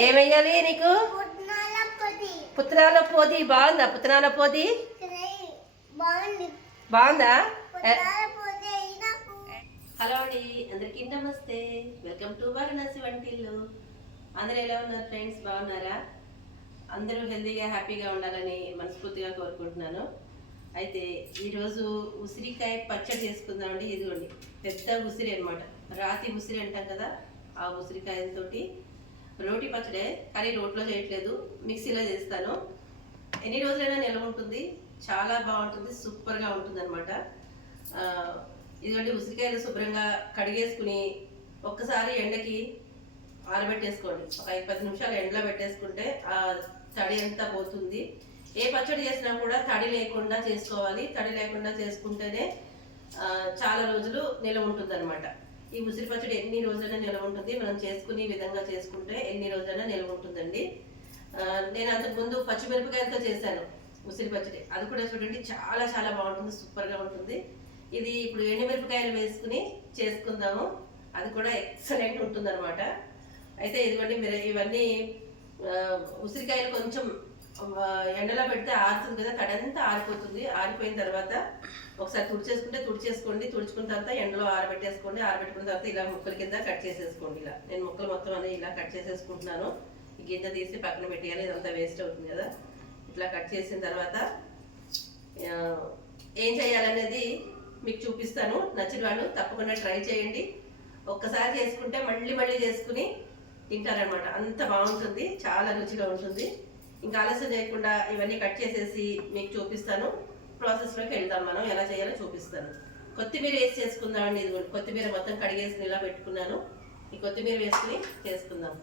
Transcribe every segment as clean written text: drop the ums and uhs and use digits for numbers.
ఏమయ్యాలి నీకు? పుత్రాల పోది బాగుందా? పుత్రాల పోది బాగుందా? హలో అండి, అందరికీ నమస్తే. వెల్కమ్ టు వారణాసి వంటిల్లు. అందరూ ఎలా ఉన్నారు ఫ్రెండ్స్? బాగున్నారా? అందరూ హెల్తీగా హ్యాపీగా ఉండాలని మనస్ఫూర్తిగా కోరుకుంటున్నాను. అయితే ఈరోజు ఉసిరికాయ పచ్చడి చేసుకుందామండి. ఇదిగోండి, పెద్ద ఉసిరి అనమాట, రాతి ఉసిరి అంటాం కదా, ఆ ఉసిరికాయలతోటి రోటి పచ్చడే. కానీ రోట్లో చేయట్లేదు, మిక్సీలో చేస్తాను. ఎన్ని రోజులైనా నిల్వ ఉంటుంది, చాలా బాగుంటుంది, సూపర్గా ఉంటుంది అనమాట. ఇదిగోండి, ఉసిరికాయలు శుభ్రంగా కడిగేసుకుని ఒక్కసారి ఎండకి ఆరబెట్టేసుకోండి. ఒక 5-10 నిమిషాలు ఎండలో పెట్టేసుకుంటే ఆ తడి అంతా పోతుంది. ఏ పచ్చడి చేసినా కూడా తడి లేకుండా చేసుకోవాలి. తడి లేకుండా చేసుకుంటేనే చాలా రోజులు నిల్వ ఉంటుంది అనమాట. ఈ ఉసిరి పచ్చడి ఎన్ని రోజులైనా నిల్వ ఉంటుంది. మనం చేసుకునే విధంగా చేసుకుంటే ఎన్ని రోజులైనా నిల్వ ఉంటుందండి. నేను అంతకుముందు పచ్చిమిరపకాయలతో చేశాను ఉసిరి పచ్చడి. అది కూడా చూడండి, చాలా చాలా బాగుంటుంది, సూపర్గా ఉంటుంది. ఇది ఇప్పుడు ఎండుమిరపకాయలు వేసుకుని చేసుకుందాము. అది కూడా ఎక్సలెంట్ ఉంటుంది అనమాట. అయితే ఇదిగోండి, మీరు ఇవన్నీ ఉసిరికాయలు కొంచెం ఎండలో పెడితే ఆరుతుంది కదా, తడంతా ఆరిపోతుంది. ఆరిపోయిన తర్వాత ఒకసారి తుడిచేసుకోండి. తుడుచుకున్న తర్వాత ఎండలో ఆరబెట్టేసుకోండి. ఆరబెట్టుకున్న తర్వాత ఇలా ముక్కల కింద కట్ చేసేసుకోండి. ఇలా నేను ముక్కలు మొత్తం అనేది ఇలా కట్ చేసేసుకుంటున్నాను. ఈ గింజ తీసి పక్కన పెట్టేయాలి, ఇదంతా వేస్ట్ అవుతుంది కదా. ఇట్లా కట్ చేసిన తర్వాత ఏం చేయాలనేది మీకు చూపిస్తాను. నచ్చిన వాళ్ళు తప్పకుండా ట్రై చేయండి. ఒక్కసారి చేసుకుంటే మళ్ళీ మళ్ళీ చేసుకుని తింటారనమాట. అంత బాగుంటుంది, చాలా రుచిగా ఉంటుంది. ఇంకా ఆలస్యం చేయకుండా ఇవన్నీ కట్ చేసేసి మీకు చూపిస్తాను. ప్రాసెస్లోకి వెళ్దాం. మనం ఎలా చేయాలో చూపిస్తాను. కొత్తిమీర వేసి చేసుకుందామండి. ఇది కొత్తిమీర మొత్తం కడిగేసి ఇలా పెట్టుకున్నాను. ఈ కొత్తిమీర వేసుకుని చేసుకుందాం.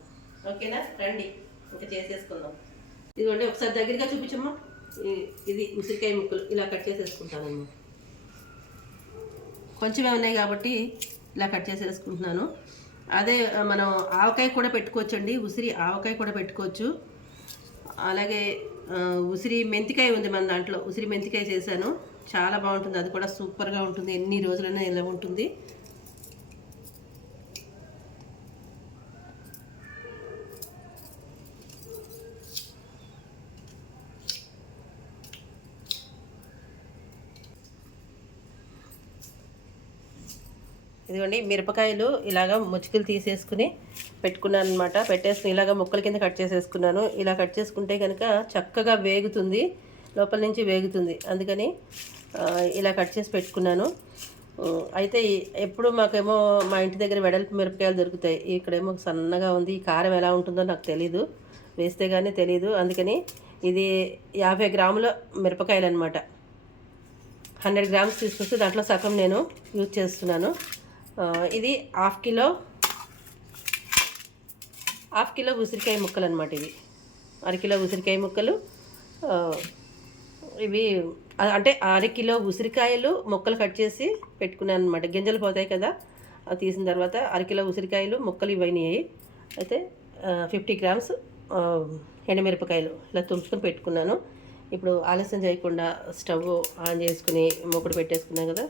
ఓకేనా? రండి ఇంకా చేసేసుకుందాం. ఇదిగోండి, ఒకసారి దగ్గరగా చూపించమ్మా. ఇది ఉసిరికాయ ముక్కలు ఇలా కట్ చేసేసుకుంటానమ్మా. కొంచెమే ఉన్నాయి కాబట్టి ఇలా కట్ చేసేసుకుంటున్నాను. అదే మనం ఆవకాయ కూడా పెట్టుకోవచ్చండి. ఉసిరి ఆవకాయ కూడా పెట్టుకోవచ్చు. అలాగే ఉసిరి మెంతికాయ ఉంది మన దాంట్లో. ఉసిరి మెంతికాయ చేశాను, చాలా బాగుంటుంది. అది కూడా సూపర్గా ఉంటుంది, ఎన్ని రోజులైనా ఇలా ఉంటుంది. ఇదిగోండి, మిరపకాయలు ఇలాగ ముచ్చుకలు తీసేసుకుని పెట్టుకున్నాను అనమాట. పెట్టేసుకుని ఇలాగ ముక్కల కింద కట్ చేసేసుకున్నాను. ఇలా కట్ చేసుకుంటే కనుక చక్కగా వేగుతుంది, లోపల నుంచి వేగుతుంది. అందుకని ఇలా కట్ చేసి పెట్టుకున్నాను. అయితే ఎప్పుడు మాకేమో మా ఇంటి దగ్గర వెడల్పు మిరపకాయలు దొరుకుతాయి. ఇక్కడేమో సన్నగా ఉంది. ఈ కారం ఎలా ఉంటుందో నాకు తెలీదు, వేస్తే కానీ తెలీదు. అందుకని ఇది 50 గ్రాముల మిరపకాయలు అనమాట. 100 గ్రామ్స్ తీసుకొస్తే దాంట్లో సగం నేను యూజ్ చేస్తున్నాను. ఇది హాఫ్ కిలో ఉసిరికాయ ముక్కలు అనమాట. ఇవి అరకిలో ఉసిరికాయ ముక్కలు. ఇవి అంటే అరకిలో ఉసిరికాయలు ముక్కలు కట్ చేసి పెట్టుకున్నాను అనమాట. గింజలు పోతాయి కదా, అవి తీసిన తర్వాత అరకిలో ఉసిరికాయలు ముక్కలు ఇవైనాయి. అయితే 50 గ్రామ్స్ ఎండుమిరపకాయలు ఇలా తుంచుకొని పెట్టుకున్నాను. ఇప్పుడు ఆలస్యం చేయకుండా స్టవ్ ఆన్ చేసుకుని మూకుడు పెట్టేసుకున్నాం కదా,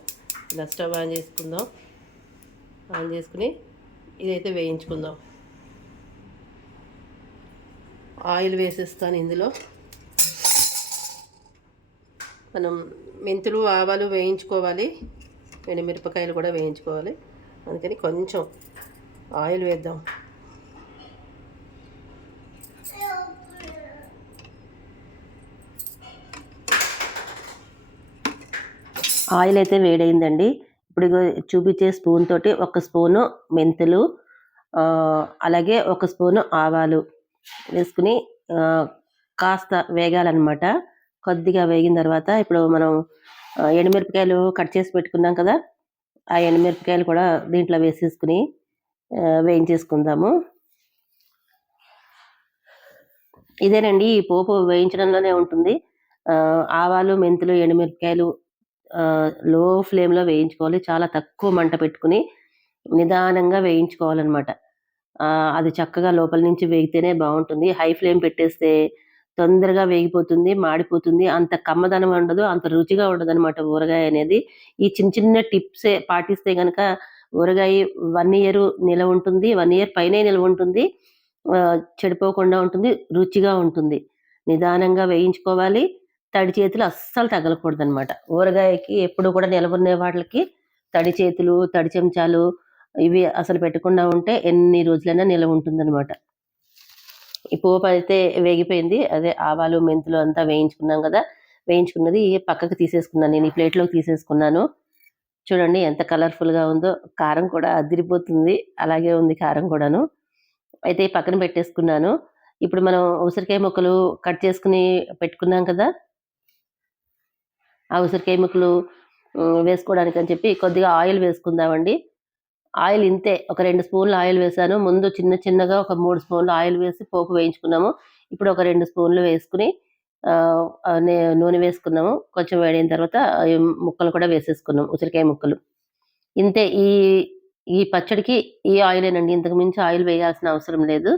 ఇలా స్టవ్ ఆన్ చేసుకుందాం. ఆన్ చేసుకుని ఇదైతే వేయించుకుందాం. ఆయిల్ వేసేస్తాను. ఇందులో మనం మెంతులు ఆవాలు వేయించుకోవాలి, ఎండుమిరపకాయలు కూడా వేయించుకోవాలి. అందుకని కొంచెం ఆయిల్ వేద్దాం. ఆయిల్ అయితే వేడైందండి. ఇప్పుడు చూపించే స్పూన్ తోటి 1 స్పూను మెంతులు, అలాగే 1 స్పూను ఆవాలు వేసుకుని కాస్త వేగాలన్నమాట. కొద్దిగా వేగిన తర్వాత ఇప్పుడు మనం ఎండుమిరపకాయలు కట్ చేసి పెట్టుకున్నాం కదా, ఆ ఎండుమిరపకాయలు కూడా దీంట్లో వేసేసుకుని వేయించేసుకుందాము. ఇదేనండి, ఈ పోపు వేయించడంలోనే ఉంటుంది. ఆవాలు, మెంతులు, ఎండుమిరపకాయలు లో ఫ్లేమ్లో వేయించుకోవాలి. చాలా తక్కువ మంట పెట్టుకుని నిదానంగా వేయించుకోవాలన్నమాట. అది చక్కగా లోపల నుంచి వేగితేనే బాగుంటుంది. హై ఫ్లేమ్ పెట్టేస్తే తొందరగా వేగిపోతుంది, మాడిపోతుంది. అంత కమ్మదనం ఉండదు, అంత రుచిగా ఉండదు అనమాట ఊరగాయ అనేది. ఈ చిన్న చిన్న టిప్సే పాటిస్తే కనుక ఊరగాయ 1 year నిలవ ఉంటుంది, 1 year పైనే నిలవ ఉంటుంది. చెడిపోకుండా ఉంటుంది. రుచిగా ఉంటుంది. నిదానంగా వేయించుకోవాలి. తడి చేతులు అస్సలు తగలకూడదనమాట. ఊరగాయకి ఎప్పుడు కూడా నిలవున్నే వాటిలకి తడి చేతులు, తడి చెంచాలు ఇవి అసలు పెట్టకుండా ఉంటే ఎన్ని రోజులైనా నిలవుంటుందనమాట. ఈ పోపయితే వేగిపోయింది. అదే ఆవాలు, మెంతులు అంతా వేయించుకున్నాం గదా! వేయించుకున్నది పక్కకు తీసేసుకున్నాను. నేను ఈ ప్లేట్‌లోకి తీసేసుకున్నాను. చూడండి ఎంత కలర్‌ఫుల్‌గా ఉందో. కారం కూడా అదిరిపోతుంది. అలాగే ఉంది కారం కూడాను. అయితే పక్కన పెట్టేసుకున్నాను. ఇప్పుడు మనం ఉసిరికాయ ముక్కలు కట్ చేసుకొని పెట్టుకున్నాం కదా! ఆ ఉసిరికాయ ముక్కలు వేసుకోవడానికని చెప్పి కొద్దిగా ఆయిల్ వేసుకుందామండి. ఆయిల్ ఇంతే ఒక 2 స్పూన్లు ఆయిల్ వేశాను. ముందు చిన్న చిన్నగా ఒక 3 స్పూన్లు ఆయిల్ వేసి పోపు వేయించుకున్నాము. ఇప్పుడు ఒక 2 స్పూన్లు వేసుకొని ఆహ్, ఆహ్, నే నూనె వేసుకున్నాము. కొంచెం వేడైన తర్వాత ఈ ముక్కలు కూడా వేసేసుకున్నాం ఉసిరికాయ ముక్కలు. ఇంతే ఈ పచ్చడికి ఈ ఆయిలేనండి. ఇంతకు మించి ఆయిల్ వేయాల్సిన అవసరం లేదు.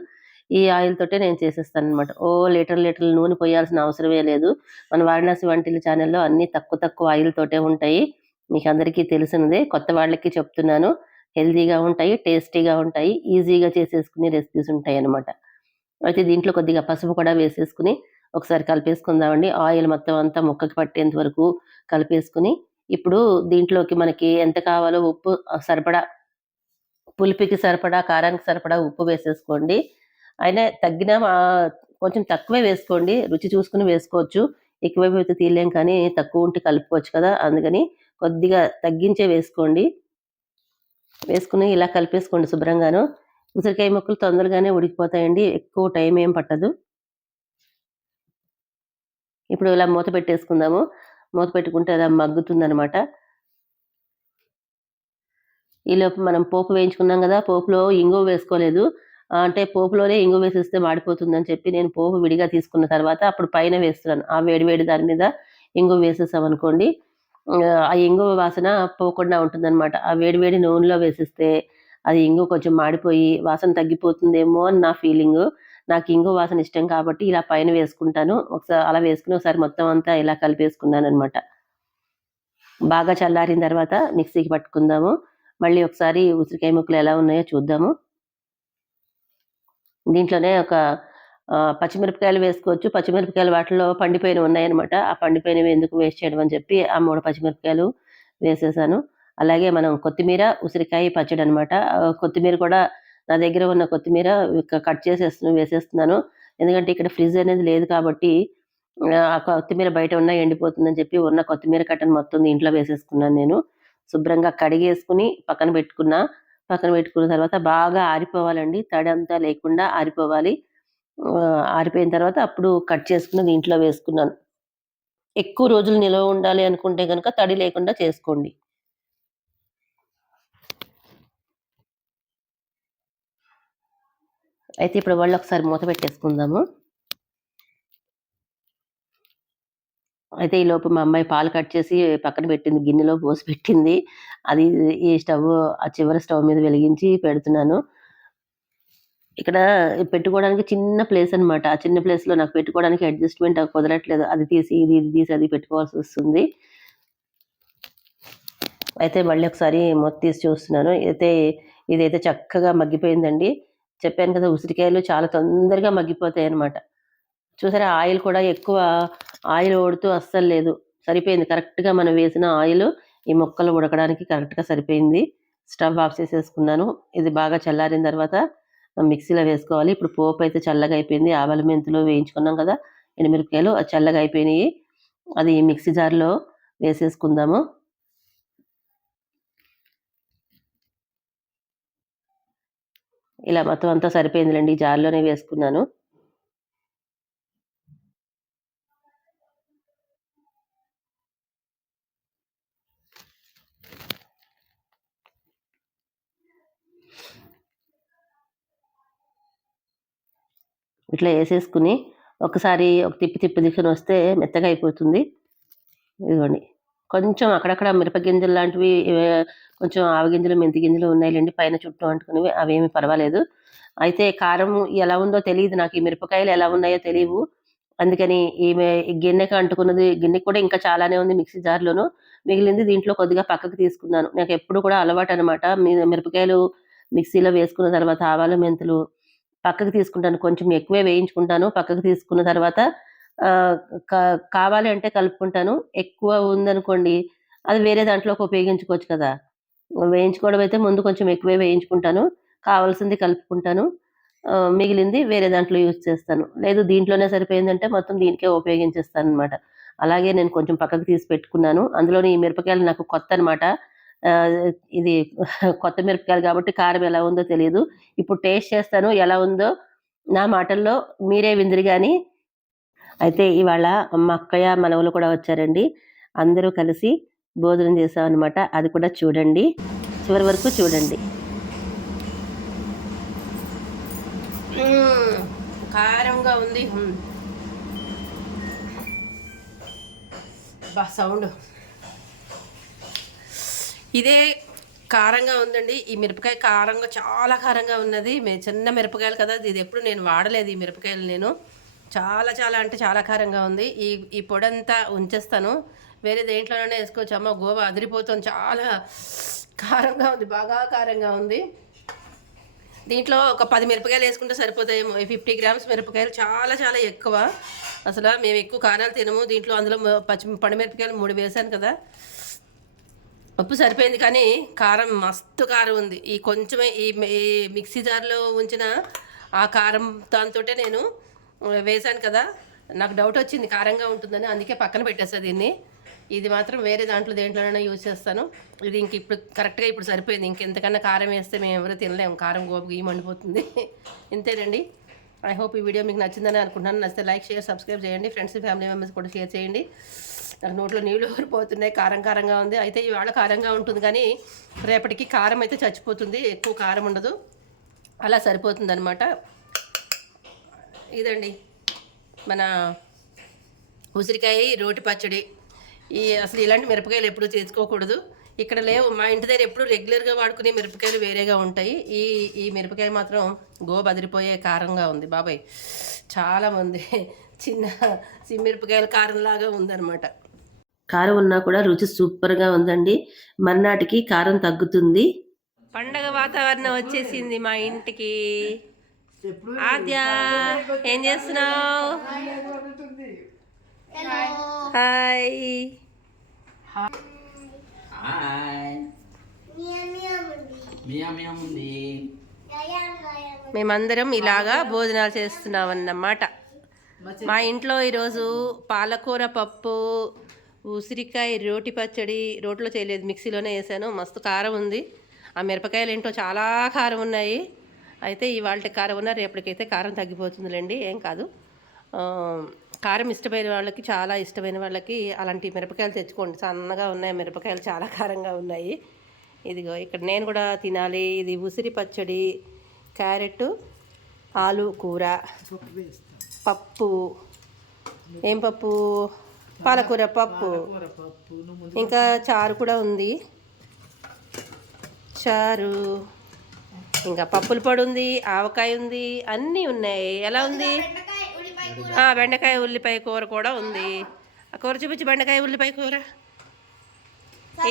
ఈ ఆయిల్ తోటే నేను చేసేస్తాననమాట. లీటర్ల నూనె పొయ్యాల్సిన అవసరమే లేదు. మన వారణాసి వంటిల్లు ఛానెల్‌లో అన్నీ తక్కువ తక్కువ ఆయిల్ తోటే ఉంటాయి. మీకందరికీ తెలిసినదే. కొత్త వాళ్ళకి చెప్తున్నాను. హెల్తీగా ఉంటాయి, టేస్టీగా ఉంటాయి, ఈజీగా చేసేసుకునే రెసిపీస్ ఉంటాయనమాట. అయితే దీంట్లో కొద్దిగా పసుపు కూడా వేసేసుకొని ఒకసారి కలిపేసుకుందామండి. ఆయిల్ మొత్తం అంతా ముక్కకి పట్టేంత వరకు కలిపేసుకొని, ఇప్పుడు దీంట్లోకి మనకి ఎంత కావాలో ఉప్పు సరిపడా పులిపికి సరిపడా, కారానికి సరిపడా ఉప్పు వేసేసుకోండి. అయినా కొంచెం తక్కువే వేసుకోండి. రుచి చూసుకొని వేసుకోవచ్చు. ఎక్కువైపోతే తీయలేం కానీ, తక్కువుంటే కలుపుకోవచ్చు కదా! అందుకని కొద్దిగా తగ్గించే వేసుకోండి. వేసుకొని ఇలా కలిపేసుకోండి శుభ్రంగాను. ఉసిరికాయ ముక్కలు తొందరగానే ఉడికిపోతాయండి. ఎక్కువ టైం ఏం పట్టదు. ఇప్పుడు ఇలా మూత పెట్టేసుకుందాము. మూత పెట్టుకుంటే అలా మగ్గుతుందనమాట. ఈలోపు మనం పోపు వేయించుకున్నాం గదా! పోపులో ఇంగువ వేసుకోలేదు. అంటే పోపులోనే ఇంగువ వేసేస్తే మాడిపోతుందని చెప్పి నేను పోపు విడిగా తీసుకున్న తర్వాత అప్పుడు పైన వేస్తున్నాను. ఆ వేడి వేడి దాని మీద ఇంగువ వేసేసామనుకోండి, ఆ ఇంగువ వాసన పోకుండా ఉంటుందనమాట. ఆ వేడి వేడి నూనెలో వేసేస్తే అది ఇంగువ కొంచెం మాడిపోయి వాసన తగ్గిపోతుందేమో అని నా ఫీలింగు. నాకు ఇంగువ వాసన ఇష్టం కాబట్టి ఇలా పైన వేసుకుంటాను. అలా వేసుకొని ఒకసారి మొత్తం అంతా ఇలా కలిపేసుకున్నాననమాట. బాగా చల్లారిన తర్వాత మిక్సీకి పట్టుకుందాము. మళ్ళీ ఒకసారి ఉసిరికాయ ముక్కలు ఎలా ఉన్నాయో చూద్దాము. దీంట్లోనే ఒక పచ్చిమిరపకాయలు వేసుకోవచ్చు. పచ్చిమిరపకాయలు వాటిలో పండిపోయినవి ఉన్నాయన్నమాట. ఆ పండిపోయినవి ఎందుకు వేస్ట్ చేయడం అని చెప్పి ఆ 3 పచ్చిమిరపకాయలు వేసేసాను. అలాగే మనం కొత్తిమీర, ఉసిరికాయ పచ్చడనమాట. కొత్తిమీర కూడా నా దగ్గర ఉన్న కొత్తిమీర కట్ వేసేస్తున్నాను. ఎందుకంటే ఇక్కడ ఫ్రిడ్జ్ అనేది లేదు కాబట్టి ఆ కొత్తిమీర బయట ఉన్న ఎండిపోతుందని చెప్పి ఉన్న కొత్తిమీర కట్టను మొత్తం దీంట్లో వేసేసుకున్నాను నేను. శుభ్రంగా కడిగేసుకొని పక్కన పెట్టుకున్న తర్వాత బాగా ఆరిపోవాలండి. తడంతా లేకుండా ఆరిపోవాలి. ఆరిపోయిన తర్వాత అప్పుడు కట్ చేసుకొని దీంట్లో వేసుకున్నాను. ఎక్కువ రోజులు నిలవ ఉండాలి అనుకుంటే గనక తడి లేకుండా చేసుకోండి. అయితే ఇప్పుడు మళ్ళీ ఒకసారి మూత పెట్టేసుకుందాము. అయితే ఈలోపు మా అమ్మాయి పాలు కట్ చేసి పక్కన పెట్టింది. గిన్నెలో పోసి పెట్టింది. అది ఈ ఆ చివరి స్టవ్ మీద వెలిగించి పెడుతున్నాను. ఇక్కడ పెట్టుకోవడానికి చిన్న ప్లేస్ అనమాట. ఆ చిన్న ప్లేస్‌లో నాకు పెట్టుకోవడానికి అడ్జస్ట్‌మెంట్ కుదరట్లేదు. అది తీసి ఇది తీసి అది పెట్టుకోవాల్సొస్తుంది. అయితే మళ్ళీ ఒకసారి మూత తీసి చూస్తున్నాను. ఇదైతే చక్కగా మగ్గిపోయిందండి. చెప్పాను కదా! ఉసిరికాయలు చాలా తొందరగా మగ్గిపోతాయన్నమాట. చూసారా ఆయిల్ కూడా ఎక్కువ ఆయిల్ ఓడుతూ అస్సలు లేదు. సరిపోయింది. కరెక్ట్‌గా మనం వేసిన ఆయిలు ఈ ముక్కలు ఉడకడానికి కరెక్ట్‌గా సరిపోయింది. స్టవ్ ఆఫ్ చేసేసుకున్నాను. ఇది బాగా చల్లారిన తర్వాత మిక్సీలో వేసుకోవాలి. ఇప్పుడు పోపయితే చల్లగా అయిపోయింది. ఆవాలు, మెంతులు వేయించుకున్నాం కదా! ఎండుమిరపకాయలు అది చల్లగా అయిపోయినియి. అది మిక్సీ జార్‌లో వేసేసుకుందాము. ఇలా మొత్తం అంతా సరిపోయిందిలెండి. ఈ జార్‌లోనే వేసుకున్నాను. ఇట్లా ఏసేసుకొని ఒకసారి ఒక తిప్పుకొనొస్తే మెత్తగా అయిపోతుంది. ఇదిగోండి. కొంచెం అక్కడక్కడ మిరప గింజలు లాంటివి కొంచెం ఆవగింజలు, మెంతి గింజలు ఉన్నాయిలెండి పైన చుట్టూ అంటుకున్నవి. అవేమి పర్వాలేదు. అయితే కారం ఎలా ఉందో తెలీదు నాకు. ఈ మిరపకాయలు ఎలా ఉన్నాయో తెలీవు. అందుకని ఈ గిన్నెకి అంటుకున్నది గిన్నెకి కూడా ఇంకా చాలానే ఉంది మిక్సీ జార్‌లోను. మిగిలింది దీంట్లో కొద్దిగా పక్కకు తీసుకున్నాను. నాకెప్పుడు కూడా అలవాటనమాట. మిరపకాయలు మిక్సీలో వేసుకున్న తర్వాత ఆవాలు, మెంతులు పక్కకు తీసుకుంటాను. కొంచెం ఎక్కువే వేయించుకుంటాను. పక్కకు తీసుకున్న తర్వాత కావాలి అంటే కలుపుకుంటాను. ఎక్కువ ఉందనుకోండి అది వేరే దాంట్లోకి ఉపయోగించుకోవచ్చు కదా! వేయించుకోవడం అయితే ముందు కొంచెం ఎక్కువే వేయించుకుంటాను. కావాల్సింది కలుపుకుంటాను. మిగిలింది వేరే దాంట్లో యూజ్ చేస్తాను. లేదు దీంట్లోనే సరిపోయిందంటే మొత్తం దీనికే ఉపయోగించేస్తాననమాట. అలాగే నేను కొంచెం పక్కకు తీసి పెట్టుకున్నాను. అందులోని ఈ మిరపకాయలు నాకు కొత్తనమాట. ఇది కొత్త మిరపకాయలు కాబట్టి కారం ఎలా ఉందో తెలీదు. ఇప్పుడు టేస్ట్ చేస్తాను. ఎలా ఉందో నా మాటల్లో మీరే విందురు గాని. అయితే ఇవాళ మా అక్కయ్య, మనవలు కూడా వచ్చారండి. అందరూ కలిసి భోజనం చేశామనమాట. అది కూడా చూడండి. చివరి వరకు చూడండి. కారంగా ఉంది. సౌండ్ ఇదే కారంగా ఉందండి. ఈ మిరపకాయ కారంగా చాలా కారంగా ఉన్నది. చిన్న మిరపకాయలు కదా, ఇది ఎప్పుడు నేను వాడలేదు ఈ మిరపకాయలు నేను. చాలా చాలా అంటే చాలా కారంగా ఉంది. ఈ పొడి అంతా ఉంచేస్తాను, వేరే దేంట్లోనే వేసుకోవచ్చు. అమ్మ గోవా అదిరిపోతుంది, చాలా కారంగా ఉంది, బాగా కారంగా ఉంది. దీంట్లో ఒక 10 మిరపకాయలు వేసుకుంటే సరిపోతాయేమో. 50 గ్రామ్స్ మిరపకాయలు చాలా చాలా ఎక్కువ. అసలు మేము ఎక్కువ కారాలు తినము. దీంట్లో అందులో పండుమిరపకాయలు 3 వేసాను కదా, ఉప్పు సరిపోయింది. కానీ కారం మస్తు కారం ఉంది. ఈ కొంచెమే ఈ మిక్సీ జార్లో ఉంచిన ఆ కారం దాంతో నేను వేసాను కదా, నాకు డౌట్ వచ్చింది కారంగా ఉంటుందని, అందుకే పక్కన పెట్టేస్తాను దీన్ని. ఇది మాత్రం వేరే దేంట్లోనైనా యూజ్ చేస్తాను. ఇది ఇంక ఇప్పుడు కరెక్ట్గా ఇప్పుడు సరిపోయింది. ఇంకెంతకన్నా కారం వేస్తే మేము ఎవరు తినలేము. కారం గోపుకి మండిపోతుంది. ఇంతేనండి. ఐ హోప్ ఈ వీడియో మీకు నచ్చిందని అనుకుంటున్నాను. నచ్చితే లైక్, షేర్, సబ్స్క్రైబ్ చేయండి. ఫ్రెండ్స్, ఫ్యామిలీ మెంబర్స్ కూడా షేర్ చేయండి. నాకు నోట్లో నీళ్ళు ఊరిపోతున్నాయి, కారంగా ఉంది. అయితే ఇవాళ కారంగా ఉంటుంది కానీ రేపటికి కారం అయితే చచ్చిపోతుంది, ఎక్కువ కారం ఉండదు, అలా సరిపోతుంది అనమాట. ఇదండి మన ఉసిరికాయ రోటి పచ్చడి. అసలు ఇలాంటి మిరపకాయలు ఎప్పుడు చేసుకోకూడదు. ఇక్కడ లేవు, మా ఇంటి దగ్గర ఎప్పుడు రెగ్యులర్గా వాడుకునే మిరపకాయలు వేరేగా ఉంటాయి. ఈ మిరపకాయ మాత్రం బదిరిపోయే కారంగా ఉంది బాబాయ్. చాలామంది చిన్న మిరపకాయల కారంలాగా ఉందన్నమాట. కారం ఉన్నా కూడా రుచి సూపర్గా ఉందండి. మర్నాటికి కారం తగ్గుతుంది. పండగ వాతావరణం వచ్చేసింది మా ఇంటికి. ఆద్య, ఏం చేస్తున్నావు? హాయ్. మేమందరం ఇలాగా భోజనాలు చేస్తున్నామన్నమాట. మా ఇంట్లో ఈరోజు పాలకూర పప్పు, ఉసిరికాయ రోటి పచ్చడి. రోట్లో చేయలేదు, మిక్సీలోనే వేసాను. మస్తు కారం ఉంది. ఆ మిరపకాయలు ఏంటో చాలా కారం ఉన్నాయి. అయితే ఇవాళ కారం ఉన్నా, రేపటికైతే కారం తగ్గిపోతుందిలేండి, ఏం కాదు. కారం ఇష్టమైన వాళ్ళకి, చాలా ఇష్టమైన వాళ్ళకి అలాంటి మిరపకాయలు తెచ్చుకోండి. సన్నగా ఉన్నాయి మిరపకాయలు, చాలా కారంగా ఉన్నాయి. ఇదిగో ఇక్కడ నేను కూడా తినాలి. ఇది ఉసిరి పచ్చడి, క్యారెట్, ఆలు కూర, పప్పు. ఏం పప్పు? పాలకూర పప్పు. ఇంకా చారు కూడా ఉంది, చారు. ఇంకా పప్పుల పొడి ఉంది, ఆవకాయ ఉంది, అన్నీ ఉన్నాయి. ఎలా ఉంది? బెండకాయ ఉల్లిపాయ కూర కూడా ఉంది. ఆ కూర చూపించి, బెండకాయ ఉల్లిపాయ కూర.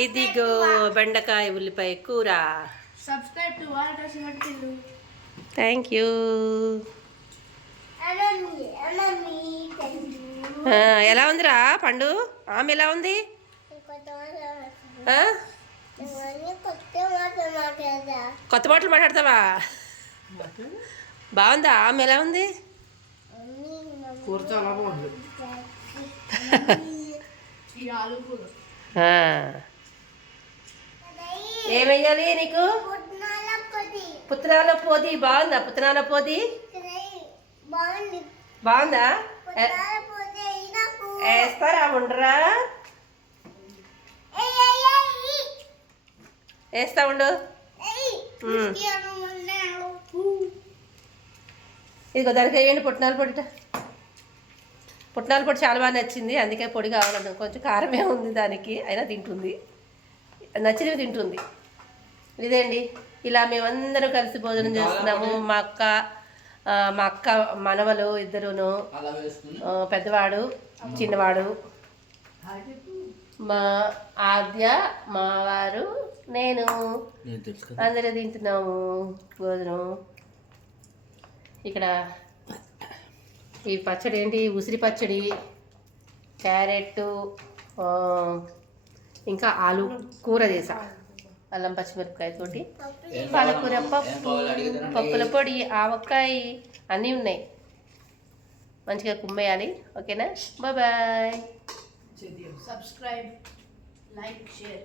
ఇదిగో బెండకాయ ఉల్లిపాయ కూర. Thank you. ఎలా ఉందిరా పండు? ఆమె ఎలా ఉంది? కొత్త మాటలు మాట్లాడతావా? బాగుందా? ఆమె ఎలా ఉంది? ఏమయ్యాలి నీకు? పుట్నాల పొది. బాగుందా పుట్నాల పొది? బాగుందా? వేస్తారా? ఉండరా? వేస్తా ఉండు. ఇదిగో దానికి వేయండి పుట్నాల పొడిట. పుట్నాల పొడి చాలా బాగా నచ్చింది, అందుకే పొడి కావాలన్నా. కొంచెం కారమే ఉంది దానికి, అయినా తింటుంది, నచ్చినవి తింటుంది. ఇదేండి, ఇలా మేమందరం కలిసి భోజనం చేస్తున్నాము. మా అక్క మనవలు ఇద్దరును, పెద్దవాడు, చిన్నవాడు, మా ఆద్య, మా వారు, నేను, అందరూ తింటున్నాము భోజనం. ఇక్కడ ఈ పచ్చడి ఏంటి, ఉసిరి పచ్చడి, క్యారెట్, ఇంకా ఆలు కూర చేసా, అల్లం పచ్చిమిరపకాయ తోటి, పాలకూర పప్పు, పప్పుల పొడి, ఆవకాయ అన్నీ ఉన్నాయి. మంచిగా కుమ్మేయాలి. ఓకేనా, బాయ్. Subscribe, like, share.